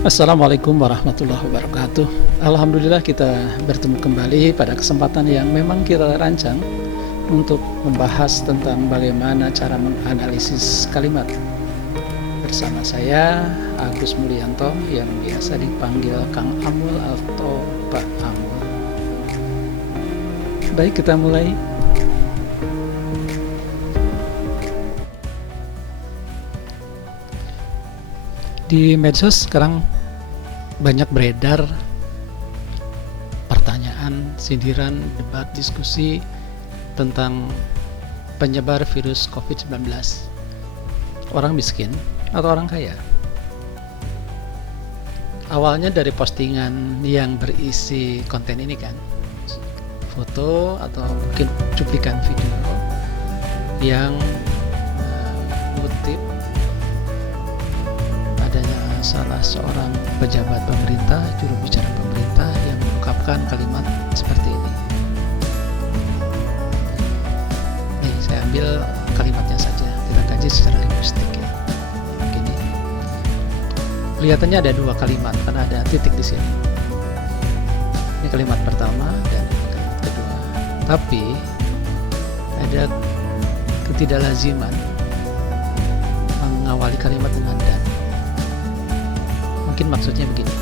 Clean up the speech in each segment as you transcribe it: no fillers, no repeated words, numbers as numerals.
Assalamualaikum warahmatullahi wabarakatuh. Alhamdulillah kita bertemu kembali pada kesempatan yang memang kita rancang untuk membahas tentang bagaimana cara menganalisis kalimat. Bersama saya Agus Mulyanto yang biasa dipanggil Kang Amul atau Pak Amul. Baik, kita mulai. Di medsos sekarang banyak beredar pertanyaan, sindiran, debat, diskusi tentang penyebar virus COVID-19. Orang miskin atau orang kaya? Awalnya dari postingan yang berisi konten ini kan, foto atau mungkin cuplikan video yang mengutip adanya salah seorang pejabat pemerintah, juru bicara pemerintah yang mengungkapkan kalimat seperti ini. Nih, saya ambil kalimatnya saja, kita kaji secara linguistik ya. Begini. Kelihatannya ada dua kalimat karena ada titik di sini. Ini kalimat pertama dan kalimat kedua. Tapi ada ketidaklaziman mengawali kalimat dengan dan. Mungkin maksudnya begini,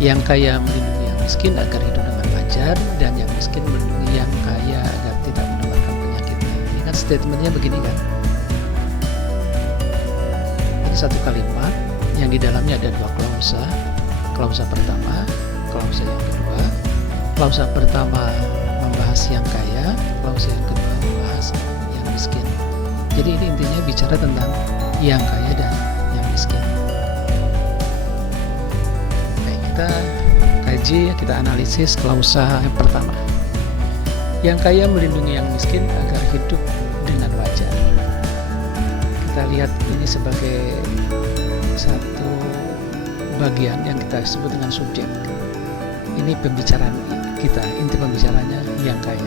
yang kaya melindungi yang miskin agar hidup dengan wajar, dan yang miskin melindungi yang kaya agar tidak menularkan penyakitnya. Ini kan statementnya begini kan. Ini satu kalimat yang di dalamnya ada dua klausa. Klausa pertama, klausa yang kedua. Klausa pertama membahas yang kaya, klausa yang kedua membahas yang miskin. Jadi ini intinya bicara tentang yang kaya dan yang miskin. Kita kaji, kita analisis klausa yang pertama. Yang kaya melindungi yang miskin agar hidup dengan wajar. Kita lihat ini sebagai satu bagian yang kita sebut dengan subjek. Ini pembicaraan kita, inti pembicaranya yang kaya.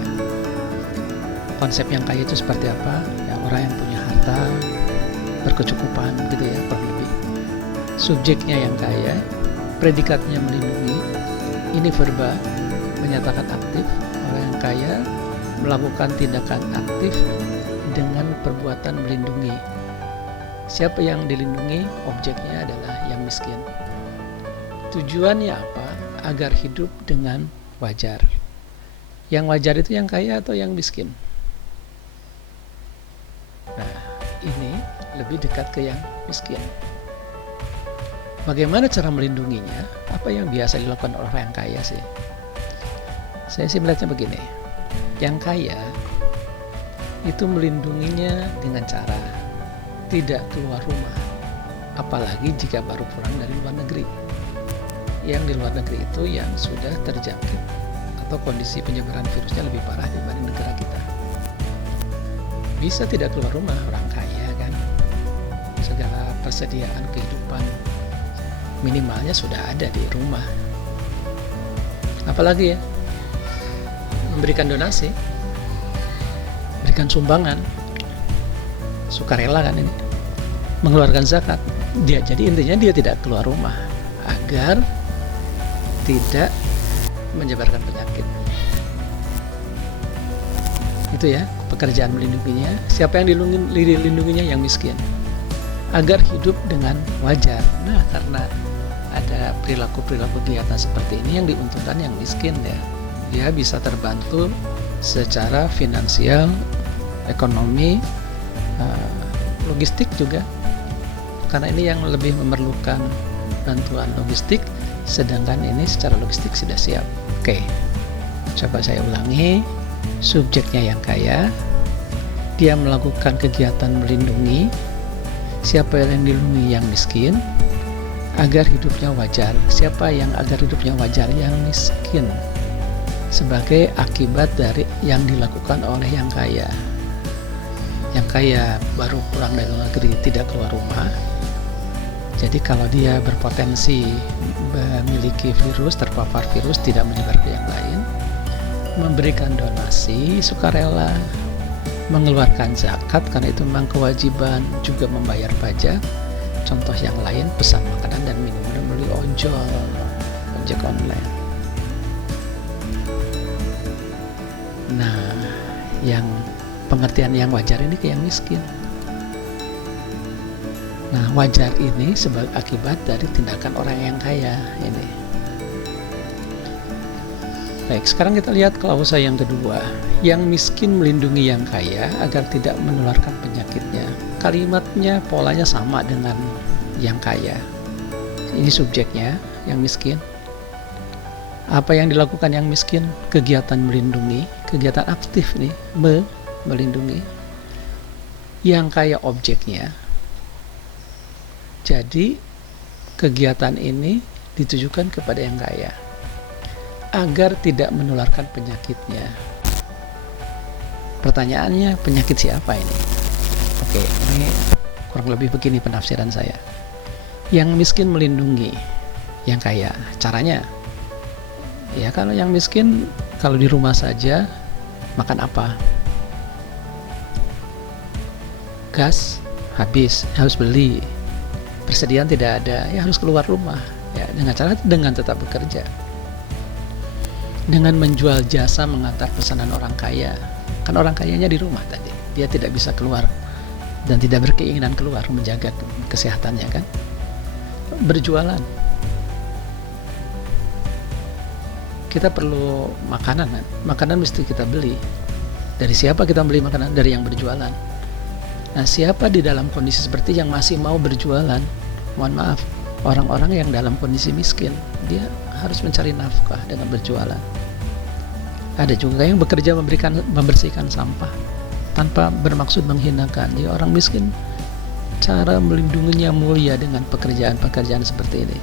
Konsep yang kaya itu seperti apa? Ya, orang yang punya harta, berkecukupan gitu ya, kurang lebih. Subjeknya yang kaya, predikatnya melindungi, ini verba menyatakan aktif. Orang yang kaya melakukan tindakan aktif dengan perbuatan melindungi. Siapa yang dilindungi? Objeknya adalah yang miskin. Tujuannya apa? Agar hidup dengan wajar. Yang wajar itu yang kaya atau yang miskin? Nah, ini lebih dekat ke yang miskin. Bagaimana cara melindunginya? Apa yang biasa dilakukan orang yang kaya sih? Saya sih melihatnya begini. Yang kaya itu melindunginya dengan cara tidak keluar rumah. Apalagi jika baru pulang dari luar negeri. Yang di luar negeri itu yang sudah terjangkit atau kondisi penyebaran virusnya lebih parah dibanding negara kita. Bisa tidak keluar rumah orang kaya kan? Segala persediaan kehidupan minimalnya sudah ada di rumah. Apalagi ya, memberikan donasi, berikan sumbangan, sukarela kan ini, mengeluarkan zakat. Jadi intinya dia tidak keluar rumah agar tidak menyebarkan penyakit. Itu ya pekerjaan melindunginya. Siapa yang dilindunginya? Yang miskin, agar hidup dengan wajar. Nah, karena ada perilaku-perilaku kegiatan seperti ini yang diuntungkan yang miskin ya. Dia bisa terbantu secara finansial, ekonomi, logistik juga. Karena ini yang lebih memerlukan bantuan logistik, sedangkan ini secara logistik sudah siap. Oke, coba saya ulangi. Subjeknya yang kaya, dia melakukan kegiatan melindungi. Siapa yang dilindungi? Yang miskin, agar hidupnya wajar. Siapa yang agar hidupnya wajar? Yang miskin, sebagai akibat dari yang dilakukan oleh yang kaya. Yang kaya baru pulang dari luar negeri, tidak keluar rumah. Jadi kalau dia berpotensi memiliki virus, terpapar virus, tidak menyebar ke yang lain, memberikan donasi, sukarela, mengeluarkan zakat, karena itu memang kewajiban, juga membayar pajak. Contoh yang lain, pesan makanan dan minuman ojol, ojek online. Nah, yang pengertian yang wajar ini ke yang miskin. Nah, wajar ini sebagai akibat dari tindakan orang yang kaya ini. Baik, sekarang kita lihat klausa yang kedua. Yang miskin melindungi yang kaya agar tidak menularkan penyakitnya. Kalimatnya, polanya sama dengan yang kaya. Ini subjeknya, yang miskin. Apa yang dilakukan yang miskin? Kegiatan melindungi, kegiatan aktif nih, melindungi. Yang kaya objeknya. Jadi kegiatan ini ditujukan kepada yang kaya agar tidak menularkan penyakitnya. Pertanyaannya, penyakit siapa ini? Oke, ini kurang lebih begini penafsiran saya. Yang miskin melindungi yang kaya. Caranya, ya kalau yang miskin kalau di rumah saja makan apa? Gas habis, harus beli. Persediaan tidak ada, ya harus keluar rumah. Ya, dengan tetap bekerja. Dengan menjual jasa mengantar pesanan orang kaya. Kan orang kayanya di rumah tadi. Dia tidak bisa keluar dan tidak berkeinginan keluar menjaga kesehatannya kan. Berjualan. Kita perlu makanan kan? Makanan mesti kita beli. Dari siapa kita beli makanan? Dari yang berjualan. Nah, siapa di dalam kondisi seperti yang masih mau berjualan? Mohon maaf, orang-orang yang dalam kondisi miskin, dia harus mencari nafkah dengan berjualan. Ada juga yang bekerja membersihkan sampah tanpa bermaksud menghinakan. Dia orang miskin, cara melindunginya mulia dengan pekerjaan-pekerjaan seperti ini.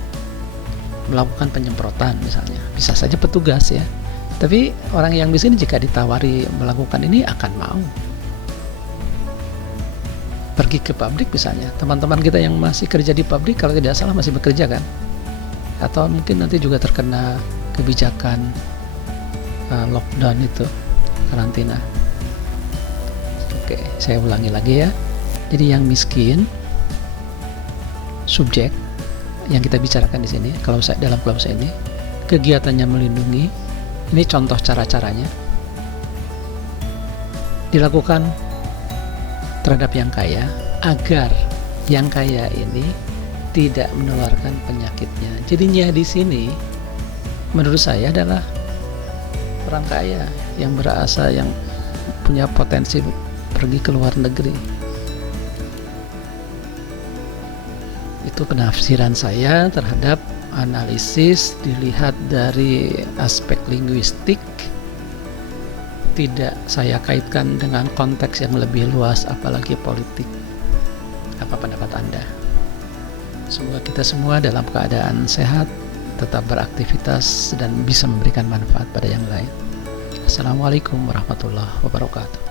Melakukan penyemprotan misalnya, bisa saja petugas ya. Tapi orang yang miskin jika ditawari melakukan ini akan mau. Pergi ke pabrik misalnya, teman-teman kita yang masih kerja di pabrik kalau tidak salah masih bekerja kan, atau mungkin nanti juga terkena kebijakan lockdown itu, karantina. Oke, saya ulangi lagi ya. Jadi yang miskin, subjek yang kita bicarakan di sini, dalam klausa ini, kegiatannya melindungi. Ini contoh cara-caranya dilakukan terhadap yang kaya agar yang kaya ini tidak menularkan penyakitnya. Jadinya di sini menurut saya adalah orang kaya yang berasa, yang punya potensi pergi ke luar negeri. Itu penafsiran saya terhadap analisis dilihat dari aspek linguistik. Tidak saya kaitkan dengan konteks yang lebih luas, apalagi politik. Apa pendapat Anda? Semoga kita semua dalam keadaan sehat, tetap beraktivitas, dan bisa memberikan manfaat pada yang lain. Assalamualaikum warahmatullahi wabarakatuh.